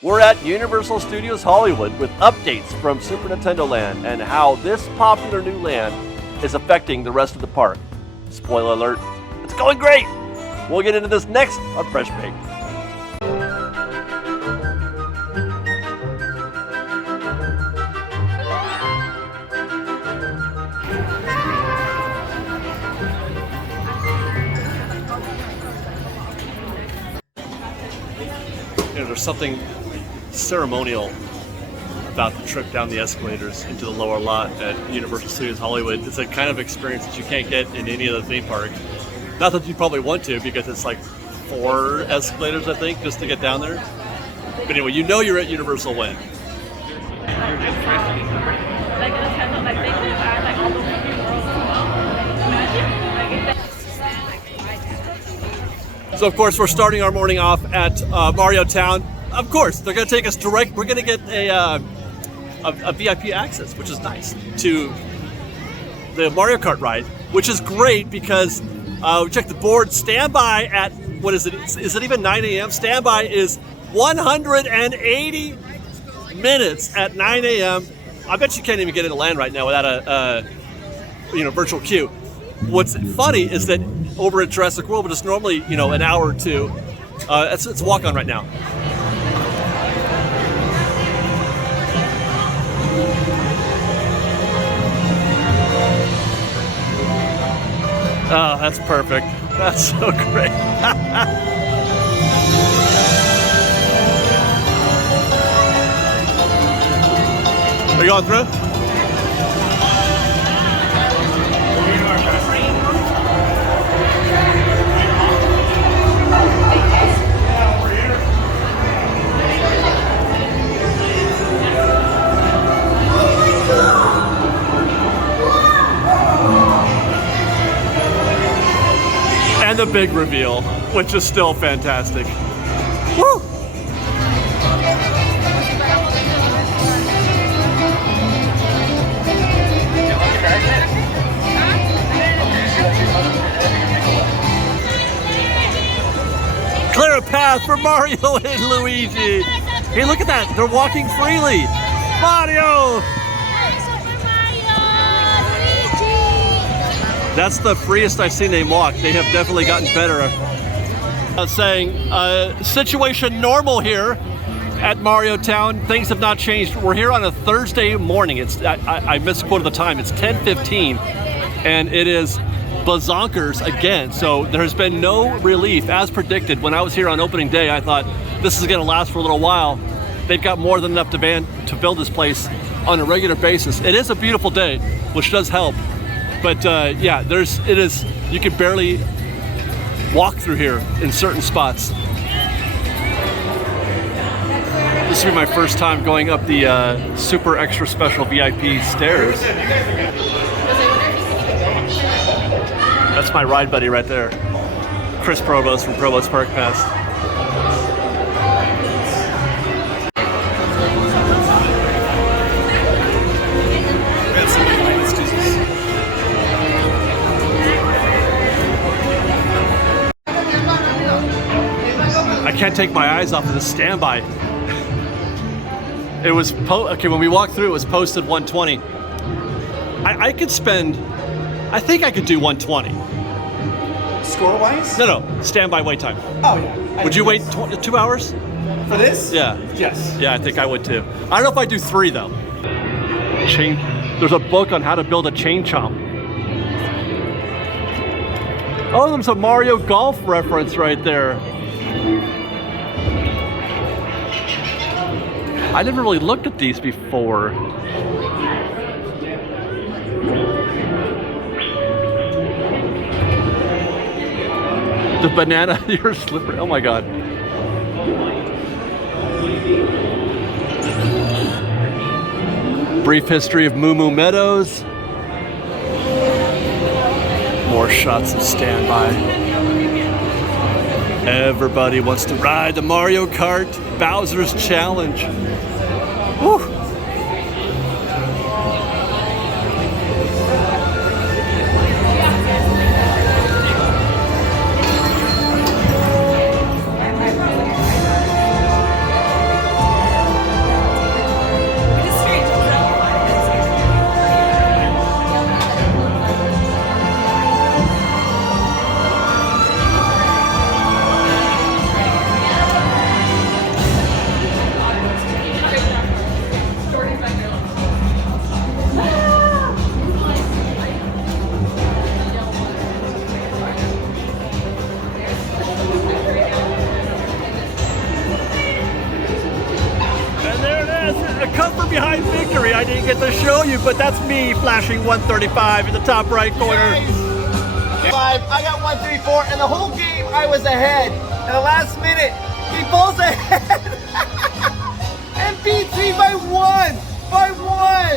We're at Universal Studios Hollywood with updates from Super Nintendo Land and how this popular new land is affecting the rest of the park. Spoiler alert, it's going great! We'll get into this next on Fresh Baked. There's something ceremonial about the trip down the escalators into the lower lot at Universal Studios Hollywood. It's a kind of experience that you can't get in any other theme park. Not that you probably want to, because it's like 4 escalators, I think, just to get down there. But anyway, you know you're at Universal when. So of course we're starting our morning off at Mario Town. Of course, they're going to take us direct. We're going to get a VIP access, which is nice, to the Mario Kart ride, which is great because we checked the board. Standby at, what is it? Is it even 9 a.m.? Standby is 180 minutes at 9 a.m. I bet you can't even get into land right now without a virtual queue. What's funny is that over at Jurassic World, but it's normally an hour or two. It's a walk on right now. Oh, that's perfect. That's so great. Are you going through? And the big reveal, which is still fantastic. Woo! Clear a path for Mario and Luigi. Hey, look at that. They're walking freely. Mario! That's the freest I've seen them walk. They have definitely gotten better. I was saying, situation normal here at Mario Town. Things have not changed. We're here on a Thursday morning. I misquoted the time. It's 10:15, and it is bazonkers again. So there's been no relief, as predicted. When I was here on opening day, I thought this is going to last for a little while. They've got more than enough demand to build this place on a regular basis. It is a beautiful day, which does help. But yeah, you can barely walk through here in certain spots. This will be my first time going up the super extra special VIP stairs. That's my ride buddy right there. Chris Provost from Provost Park Pass. I can't take my eyes off of the standby. It was when we walked through, it was posted 120. I think I could do 120. Score-wise? No, standby wait time. Oh yeah. Would you wait 2 hours? For this? Yeah. Yes. Yeah, I think I would too. I don't know if I do 3 though. There's a book on how to build a chain chomp. Oh, there's a Mario Golf reference right there. I never really looked at these before. The banana, you're slippery. Oh my God. Brief history of Moo Moo Meadows. More shots of standby. Everybody wants to ride the Mario Kart Bowser's Challenge. Woo! come from behind victory. I didn't get to show you, but that's me flashing 135 in the top right corner. I got 134, and the whole game I was ahead. At the last minute, he pulls ahead and beats me by one.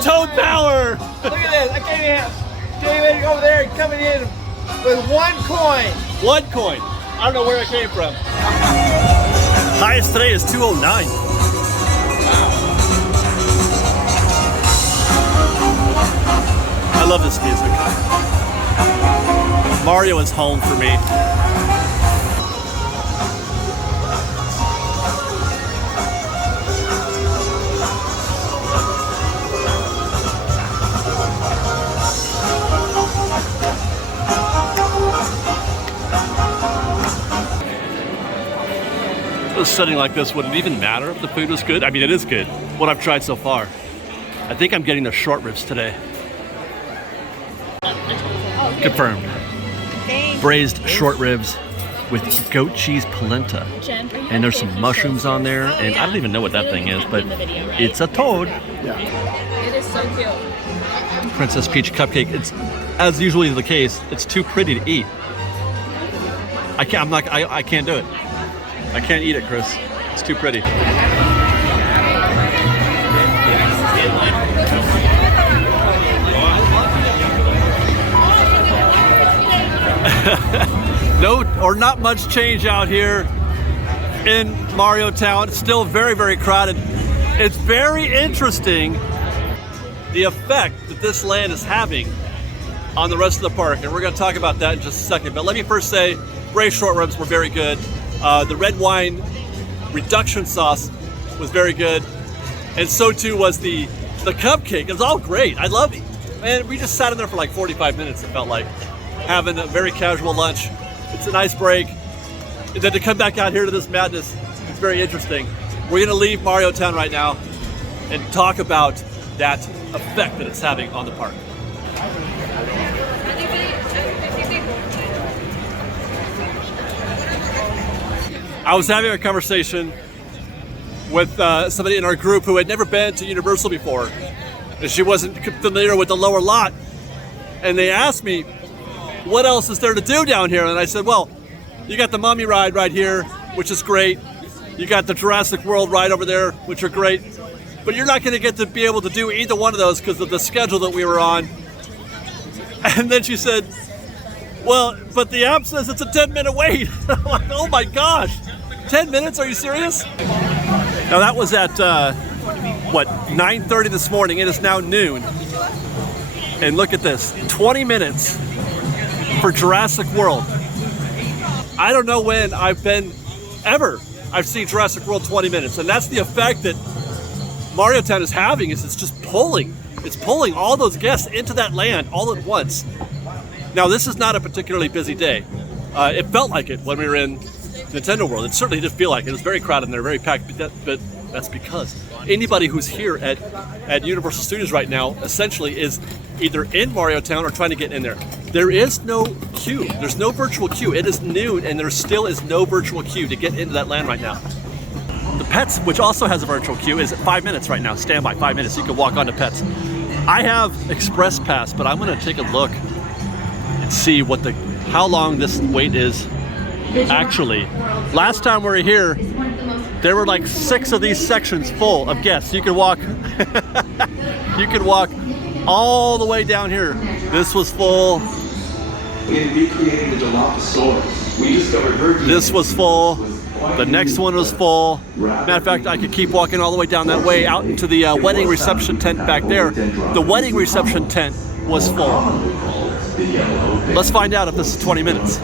Toad power. Look at this. I can't even have David over there coming in with 1 coin. 1 coin. I don't know where it came from. Highest today is 209. I love this music. Mario is home for me. A setting like this, would it even matter if the food was good? I mean, it is good, what I've tried so far. I think I'm getting the short ribs today. Confirmed. Braised short ribs with goat cheese polenta. And there's some mushrooms on there, and I don't even know what that thing is, but it's a toad. Yeah. It is so cute. Princess Peach cupcake. It's, as usually the case, it's too pretty to eat. I can't do it. I can't eat it, Chris. It's too pretty. No, or not much change out here in Mario Town. It's still very, very crowded. It's very interesting the effect that this land is having on the rest of the park, and we're going to talk about that in just a second. But let me first say, braised short ribs were very good. The red wine reduction sauce was very good, and so too was the cupcake. It was all great. I love it. And we just sat in there for like 45 minutes. It felt like having a very casual lunch. It's a nice break. And then to come back out here to this madness, it's very interesting. We're going to leave Mario Town right now and talk about that effect that it's having on the park. I was having a conversation with somebody in our group who had never been to Universal before, and she wasn't familiar with the lower lot. And they asked me, what else is there to do down here? And I said, well, you got the Mummy ride right here, which is great. You got the Jurassic World ride over there, which are great. But you're not going to get to be able to do either one of those because of the schedule that we were on. And then she said, well, but the app says it's a 10-minute wait. I'm like, oh my gosh, 10 minutes? Are you serious? Now that was at, 9:30 this morning. It is now noon. And look at this, 20 minutes for Jurassic World. I don't know when I've seen Jurassic World 20 minutes. And that's the effect that Mario Town is having, is it's just pulling. It's pulling all those guests into that land all at once. Now, this is not a particularly busy day. It felt like it when we were in Nintendo World. It certainly did feel like it. It was very crowded and they're very packed, but that's because anybody who's here at Universal Studios right now essentially is either in Mario Town or trying to get in there. There is no queue. There's no virtual queue. It is noon and there still is no virtual queue to get into that land right now. The Pets, which also has a virtual queue, is at 5 minutes right now. Stand by, 5 minutes. You can walk onto Pets. I have Express Pass, but I'm going to take a look and see how long this wait is actually. Last time we were here, there were like 6 of these sections full of guests. You could walk, you could walk all the way down here. This was full. In recreating the Dilophosaurus, we discovered her. This was full. The next one was full. Matter of fact, I could keep walking all the way down that way out into the wedding reception tent back there. The wedding reception tent was full. Let's find out if this is 20 minutes.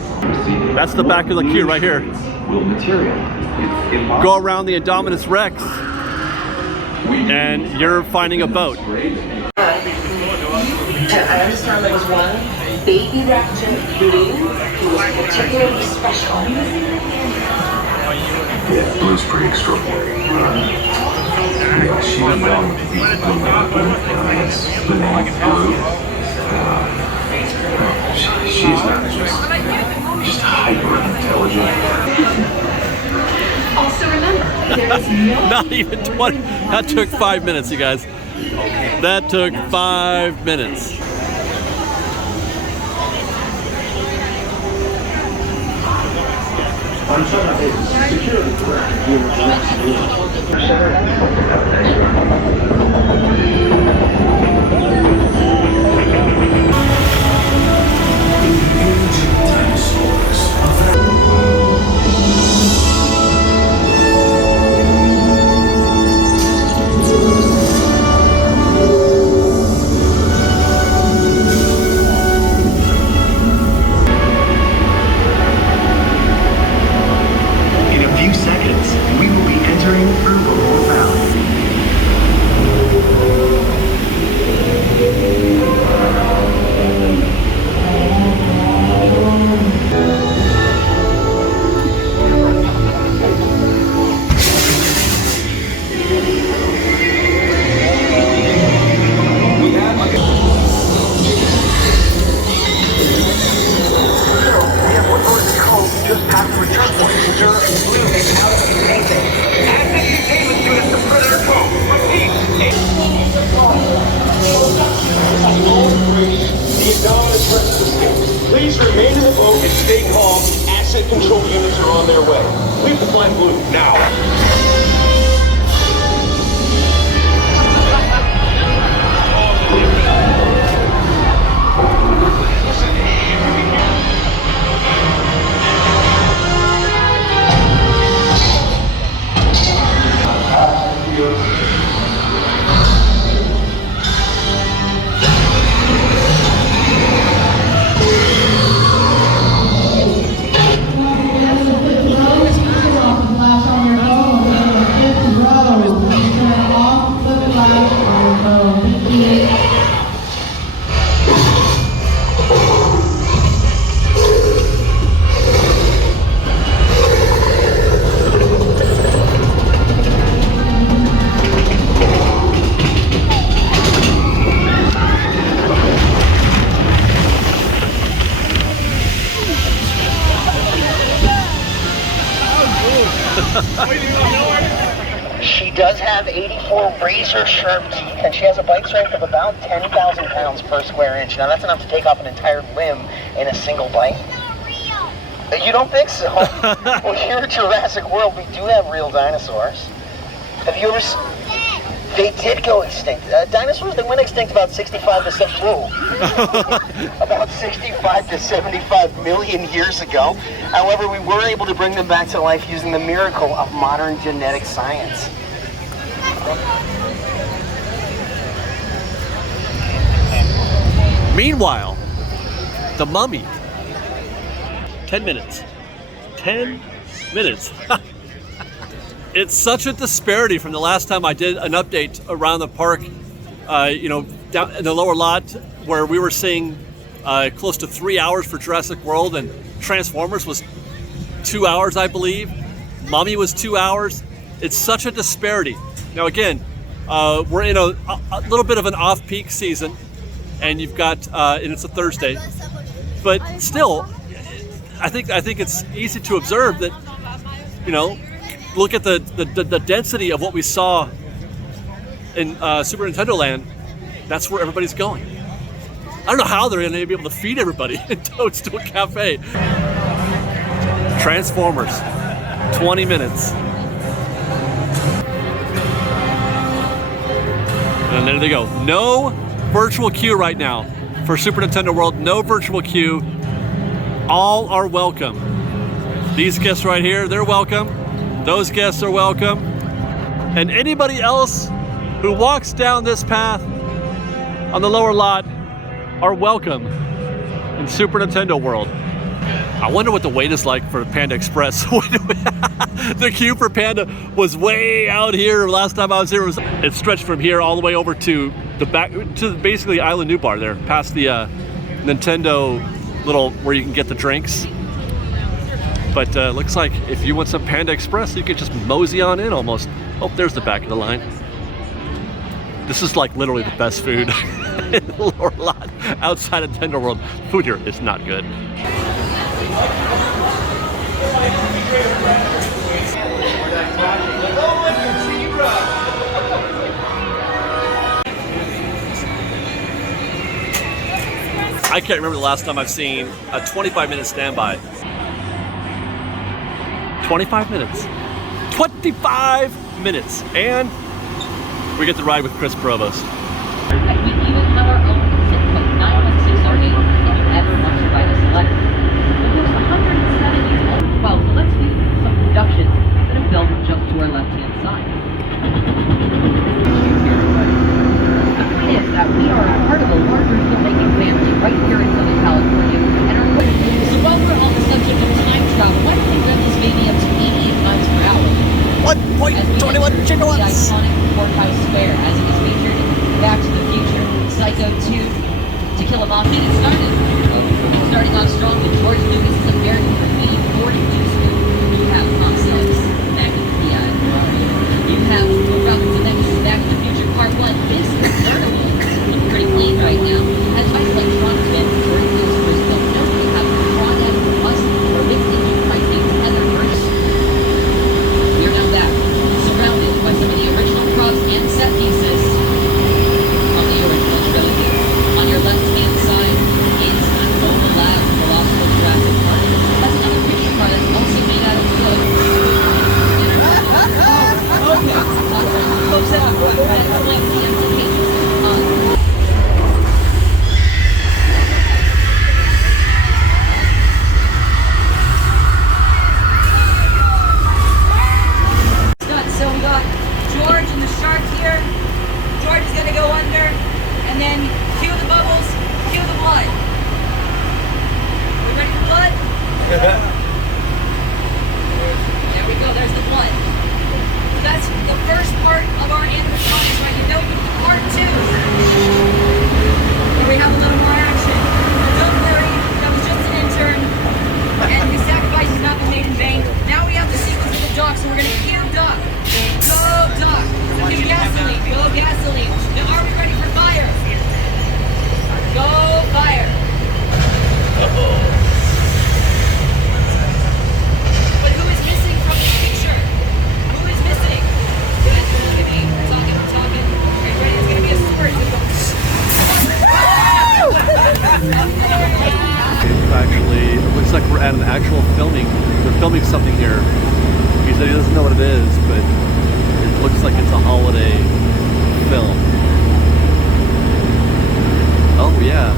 That's the back of the queue right here. Go around the Indominus Rex and you're finding a boat. And I understand there was one baby raptor who was particularly special. Yeah, Blue's pretty extraordinary. Yeah, she's young, she's not just hyper intelligent. Also remember, Not even 20. That took 5 minutes, you guys. That took 5 minutes. In a few seconds, we will be entering Ovendale Valley. Just past the return point. Blue is out of containment. Active containment units to Predator Cove. Repeat. The Indominus Rex escape. Please remain in the boat and stay calm. Asset control units are on their way. Leave the flight blue now. She does have 84 razor sharp teeth, and she has a bite strength of about 10,000 pounds per square inch. Now that's enough to take off an entire limb in a single bite. You don't think so? Well, here at Jurassic World, we do have real dinosaurs. Have you ever? They did go extinct. Dinosaurs, they went extinct about 65 to 75 million years ago. However, we were able to bring them back to life using the miracle of modern genetic science. Meanwhile, the mummy. 10 minutes. 10 minutes. It's such a disparity from the last time I did an update around the park, down in the lower lot where we were seeing close to 3 hours for Jurassic World, and Transformers was 2 hours, I believe. Mummy was 2 hours. It's such a disparity. Now again, we're in a little bit of an off-peak season, and you've got, and it's a Thursday, but still, I think it's easy to observe that, look at the density of what we saw in Super Nintendo Land. That's where everybody's going. I don't know how they're going to be able to feed everybody in Toadstool Cafe. Transformers, 20 minutes. And there they go. No virtual queue right now for Super Nintendo World. No virtual queue. All are welcome. These guests right here, they're welcome. Those guests are welcome. And anybody else who walks down this path on the lower lot are welcome in Super Nintendo World. I wonder what the wait is like for Panda Express. The queue for Panda was way out here last time I was here. It stretched from here all the way over to the back, to basically Island New Bar there, past the Nintendo little, where you can get the drinks. But looks like if you want some Panda Express, you could just mosey on in almost. Oh, there's the back of the line. This is like literally the best food in the lower lot outside of Nintendo World. Food here is not good. I can't remember the last time I've seen a 25-minute standby. 25 minutes. 25 minutes. And we get to ride with Chris Provost. We even have our own 6.916 R8 if you ever want to ride a select. But there's 170 old 12, so let's do some productions that have filmed just to our left-hand side. The point is that we are part of a larger filmmaking family right here in Southern California, and our so while we're on the subject of time travel, why don't we rev this baby up to 88 miles per hour? 1.21 The gigawatts. iconic Courthouse Square, as it was featured in Back to the Future, Psycho 2, To Kill a Mockingbird. It started. Starting off strong with George Lucas's American graffiti Ford inducer. You have concepts back in the PI. You have Ralph Zemeckis' Back to the Future Part 1. This is notable. Looking pretty clean right now. As titles like Tron Twin, George Lucas' first film, note we have Tron and Plus or mixed engine pricing together version. We're now back, surrounded by some of the original props and set pieces on the original trilogy. On your left-hand side is Mobile Lab, Colossal Jurassic Park. That's another picture car that's also made out of wood. Okay. Folks that have explain the implications. So we got George and the shark here. George is gonna go under, and then cue the bubbles, cue the blood. We ready for blood? There we go, there's the blood. So that's the first part of our animatronics, right? You know, part 2. Where we have a little more action. But don't worry, that was just an intern. And the sacrifice has not been made in vain. Now we have the sequence of the dock, so we're gonna cue dock. Go dock. Cue gasoline. Go gasoline. Now are we ready for fire? Go fire. But who is missing from this picture? Who is missing? Good. Look at me. We're talking. Okay, ready? It's gonna be a spurt. Actually, it looks like we're at an actual filming. They're filming something here. He said he doesn't know what it is, but it looks like it's a holiday film. Oh yeah.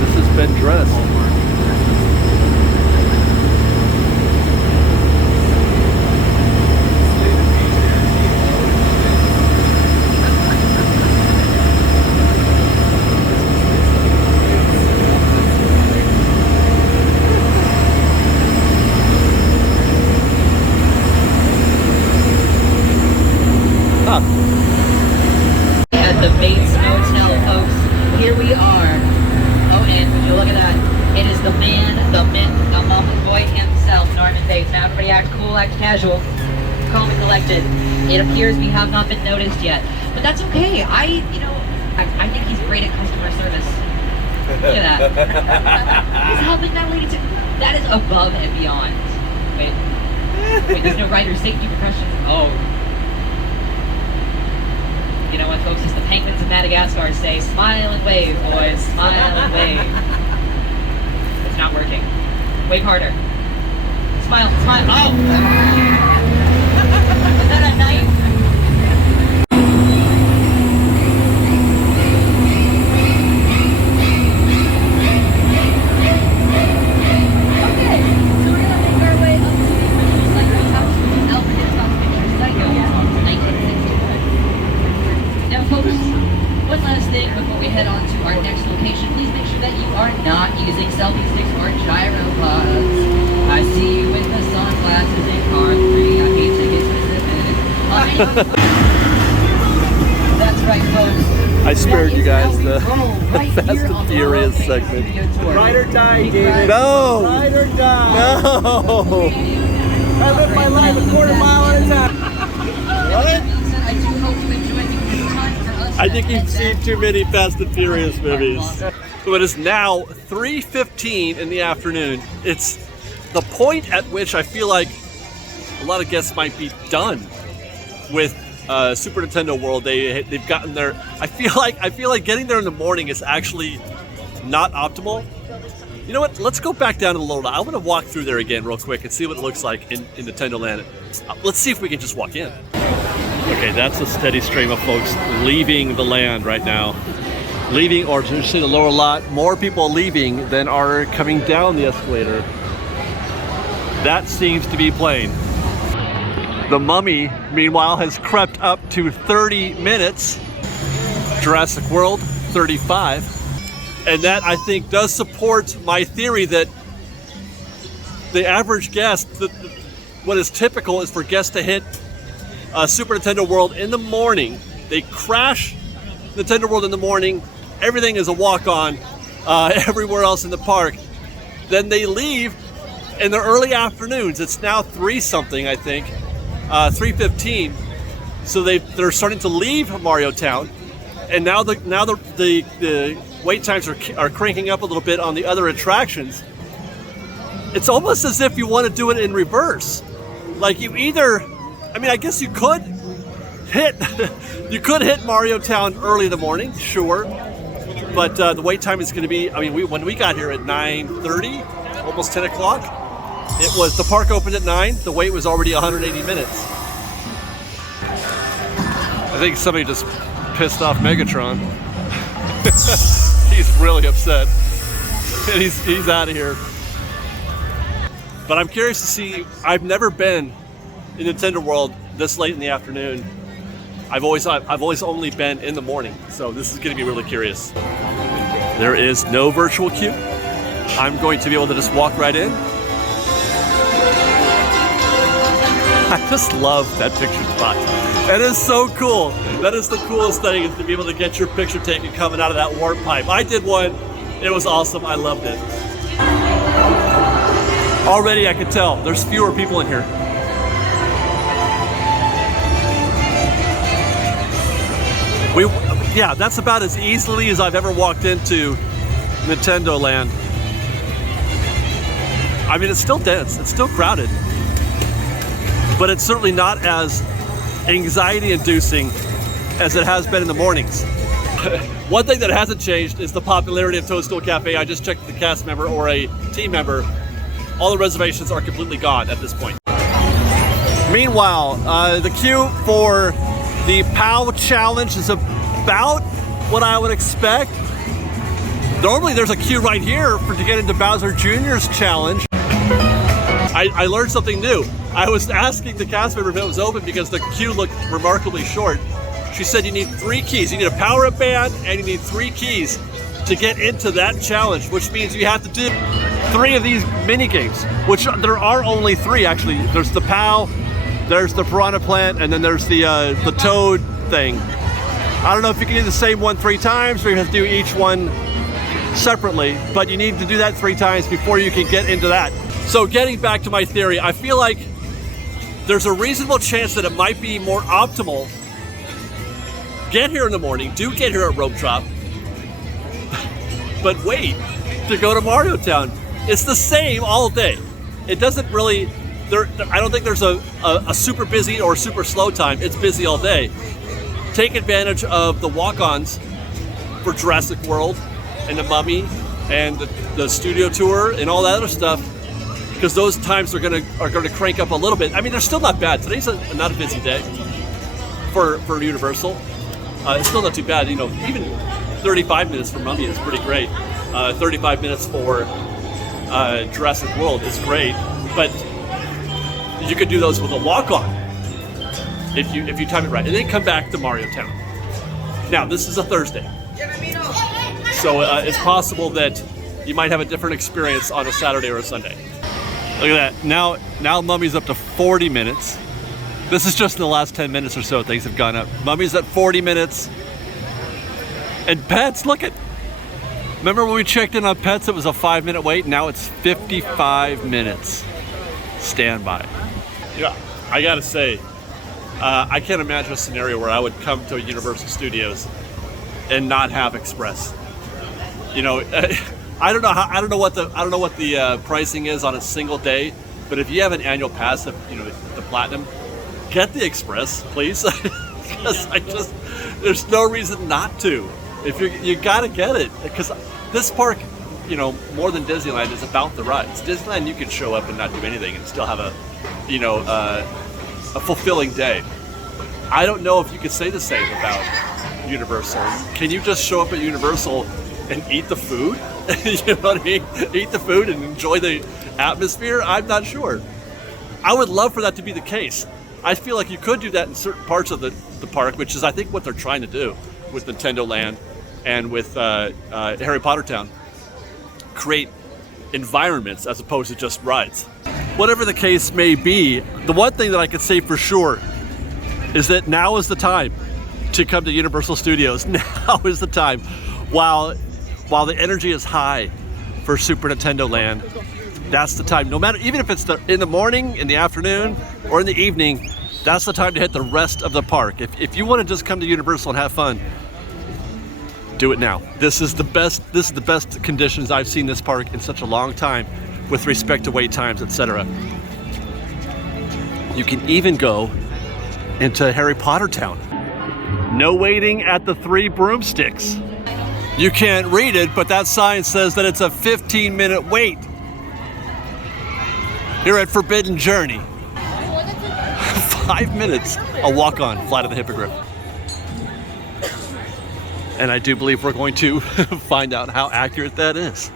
This has been dressed. At the Bates Motel, folks. Here we are. Oh, and would you look at that? It is the man, the myth, the mama boy himself, Norman Bates. Now everybody act cool, act casual, calm and collected. It appears we have not been noticed yet, but that's okay. I think he's great at customer service. Look at that. He's helping that lady too. That is above and beyond. Wait, there's no rider safety precautions. Oh. You know what, folks, as the penguins of Madagascar say, smile and wave, boys, smile and wave. It's not working. Wave harder. Smile, smile. Oh! Is that a knife? Okay, so we're gonna make our way up to the original Psycho house with Alfred Hitchcock's picture Psycho, 1961. Now folks, one last thing before we head on to our next location. Please make sure that you are not using selfie sticks or gyropods. I see you with the sunglasses in car 3. I hate to get specific. That's right, folks. I spared you guys the right Fast here and on the Furious Road segment. Video Tour. Ride or die, David. No! Ride or die. No! I live my life a quarter mile at a time. I do hope you enjoyed the good time for us. I think you've seen too many Fast and Furious movies. So it is now 3:15 in the afternoon. It's the point at which I feel like a lot of guests might be done. with Super Nintendo World. They've gotten there. I feel like getting there in the morning is actually not optimal. You know what? Let's go back down to the lower. I want to walk through there again real quick and see what it looks like in Nintendo Land. Let's see if we can just walk in. Okay, that's a steady stream of folks leaving the land right now. Leaving, or to see the lower lot, more people leaving than are coming down the escalator. That seems to be plain. The Mummy, meanwhile, has crept up to 30 minutes. Jurassic World, 35. And that, I think, does support my theory that the average guest, what is typical is for guests to hit Super Nintendo World in the morning. They crash Nintendo World in the morning. Everything is a walk-on everywhere else in the park. Then they leave in the early afternoons. It's now 3-something, I think, 3:15. So they're starting to leave Mario Town, and now the wait times are cranking up a little bit on the other attractions. It's almost as if you want to do it in reverse. Like you either, I mean, I guess you could hit Mario Town early in the morning, sure. But the wait time is going to be, I mean, when we got here at 9:30, almost 10 o'clock, the park opened at 9, the wait was already 180 minutes. I think somebody just pissed off Megatron. He's really upset. And he's out of here. But I'm curious to see, I've never been in Nintendo World this late in the afternoon. I've always only been in the morning, so this is going to be really curious. There is no virtual queue. I'm going to be able to just walk right in. I just love that picture spot. That is so cool. That is the coolest thing, is to be able to get your picture taken coming out of that warp pipe. I did one. It was awesome. I loved it. Already I could tell there's fewer people in here. Yeah, that's about as easily as I've ever walked into Nintendo Land. I mean, it's still dense, it's still crowded, but it's certainly not as anxiety-inducing as it has been in the mornings. One thing that hasn't changed is the popularity of Toadstool Cafe. I just checked with a cast member or a team member. All the reservations are completely gone at this point. Meanwhile, the queue for the POW Challenge is about what I would expect. Normally there's a queue right here to get into Bowser Jr.'s challenge. I learned something new. I was asking the cast member if it was open because the queue looked remarkably short. She said you need 3 keys. You need a power-up band and you need 3 keys to get into that challenge, which means you have to do 3 of these mini games, which there are only 3 actually. There's the POW, there's the Piranha Plant, and then there's the Toad thing. I don't know if you can do the same one 3 times or you have to do each one separately, but you need to do that 3 times before you can get into that. So getting back to my theory, I feel like there's a reasonable chance that it might be more optimal. Get here in the morning, do get here at Rope Drop, but wait to go to Mario Town. It's the same all day. It doesn't really, I don't think there's a super busy or super slow time. It's busy all day. Take advantage of the walk-ons for Jurassic World and the Mummy and the studio tour and all that other stuff, because those times are gonna crank up a little bit. I mean, they're still not bad. Today's not a busy day for Universal. It's still not too bad. You know, even 35 minutes for Mummy is pretty great. 35 minutes for Jurassic World is great, but you could do those with a walk-on if you time it right, and then come back to Mario Town. Now, this is a Thursday, so it's possible that you might have a different experience on a Saturday or a Sunday. Look at that. Now Mummy's up to 40 minutes. This is just in the last 10 minutes or so things have gone up. Mummy's at 40 minutes. And Pets, look at, remember when we checked in on Pets, it was a 5-minute wait. Now it's 55 minutes. Standby. Yeah, I gotta say, I can't imagine a scenario where I would come to a Universal Studios and not have Express. You know, I don't know what the pricing is on a single day, but if you have an annual pass of, you know, the Platinum, get the Express, please. Because there's no reason not to. If you gotta get it, because this park, you know, more than Disneyland, is about the rides. Disneyland, you can show up and not do anything and still have a, you know, a fulfilling day. I don't know if you could say the same about Universal. Can you just show up at Universal and eat the food? You know what I mean? Eat the food and enjoy the atmosphere? I'm not sure. I would love for that to be the case. I feel like you could do that in certain parts of the park, which is, I think, what they're trying to do with Nintendo Land and with Harry Potter Town. Create environments as opposed to just rides. Whatever the case may be, the one thing that I could say for sure is that now is the time to come to Universal Studios. Now is the time. While the energy is high for Super Nintendo Land, that's the time. No matter, even if it's in the morning, in the afternoon, or in the evening, that's the time to hit the rest of the park. If you want to just come to Universal and have fun, do it now. This is the best conditions I've seen this park in such a long time with respect to wait times, etc. You can even go into Harry Potter Town. No waiting at the 3 broomsticks. You can't read it, but that sign says that it's a 15-minute wait here at Forbidden Journey. 5 minutes, a walk-on Flight of the Hippogriff. And I do believe we're going to find out how accurate that is.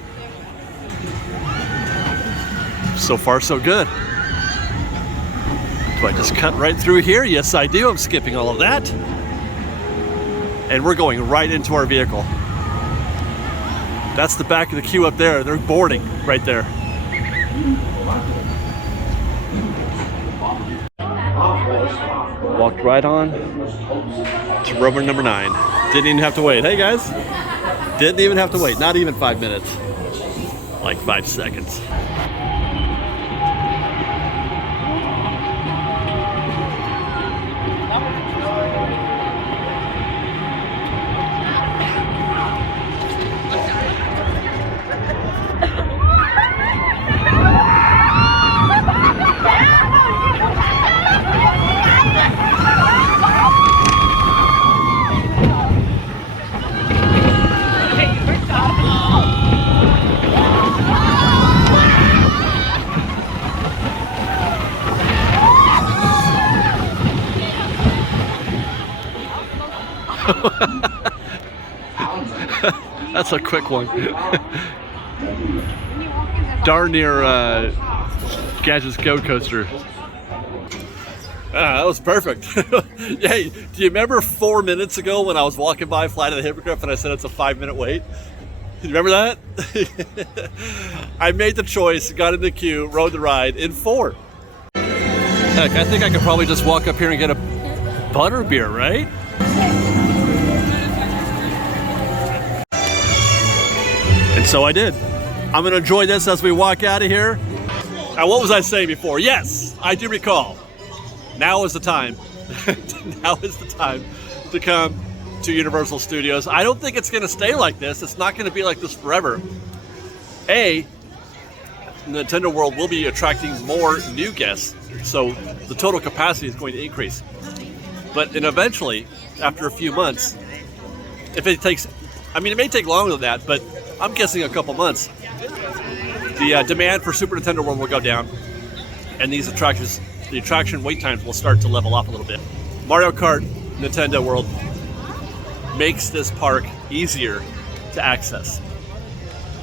So far, so good. Do I just cut right through here? Yes, I do. I'm skipping all of that. And we're going right into our vehicle. That's the back of the queue up there. They're boarding right there. Walked right on to rover number 9. Didn't even have to wait. Hey guys, didn't even have to wait. Not even 5 minutes. Like 5 seconds. That's a quick one. Darn near Gadget's Go Coaster. That was perfect. Hey, do you remember 4 minutes ago when I was walking by Flight of the Hippogriff and I said it's a 5-minute wait? You remember that? I made the choice, got in the queue, rode the ride in 4. Heck, I think I could probably just walk up here and get a butterbeer, right? And so I did. I'm gonna enjoy this as we walk out of here. Now, what was I saying before? Yes, I do recall. Now is the time. Now is the time to come to Universal Studios. I don't think it's gonna stay like this. It's not gonna be like this forever. Nintendo World will be attracting more new guests, so the total capacity is going to increase. But eventually, after a few months, if it takes, I mean, it may take longer than that, but I'm guessing a couple months, the demand for Super Nintendo World will go down, and these attractions, the attraction wait times will start to level off a little bit. Mario Kart Nintendo World makes this park easier to access.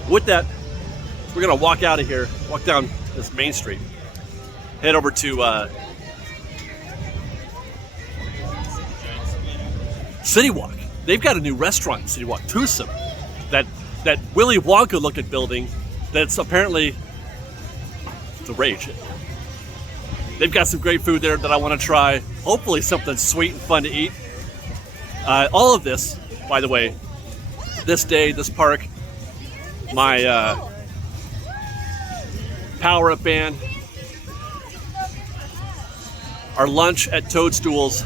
With that, we're gonna walk out of here, walk down this main street, head over to CityWalk. They've got a new restaurant in CityWalk, Tustin, that Willy Wonka looking building that's apparently the rage. They've got some great food there that I want to try. Hopefully something sweet and fun to eat. All of this, by the way, this day, this park, my power-up band, our lunch at Toadstools,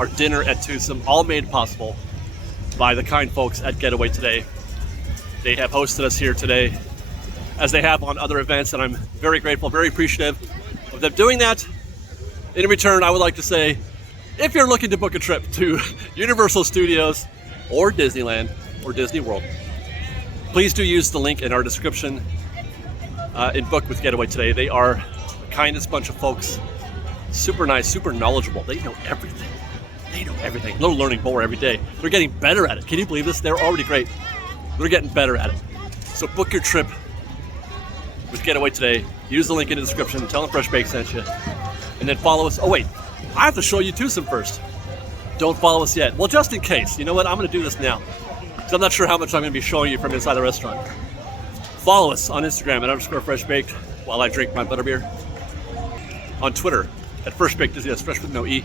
our dinner at Tustin, all made possible by the kind folks at Getaway Today. They have hosted us here today, as they have on other events, and I'm very grateful, very appreciative of them doing that. In return, I would like to say, if you're looking to book a trip to Universal Studios or Disneyland or Disney World, please do use the link in our description and book with Getaway Today. They are the kindest bunch of folks. Super nice, super knowledgeable. They know everything. They know everything. They're learning more every day. They're getting better at it. Can you believe this? They're already great. They're getting better at it. So book your trip with Getaway Today. Use the link in the description. Tell them Fresh Bake sent you. And then follow us. Oh wait, I have to show you Tustin first. Don't follow us yet. Well, just in case. You know what? I'm going to do this now. Because I'm not sure how much I'm going to be showing you from inside the restaurant. Follow us on Instagram at _FreshBaked while I drink my butterbeer. On Twitter at FreshBaked Disney. That's fresh with no E.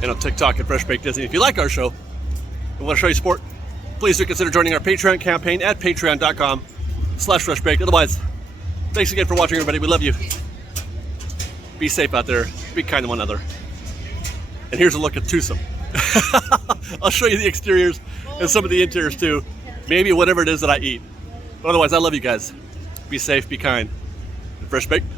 And on TikTok at Fresh Baked Disney. If you like our show and want to show you support, please do consider joining our Patreon campaign at patreon.com/freshbaked. Otherwise, thanks again for watching, everybody. We love you. Be safe out there. Be kind to one another. And here's a look at Tustin. I'll show you the exteriors and some of the interiors too. Maybe whatever it is that I eat. But otherwise, I love you guys. Be safe, be kind, and fresh baked.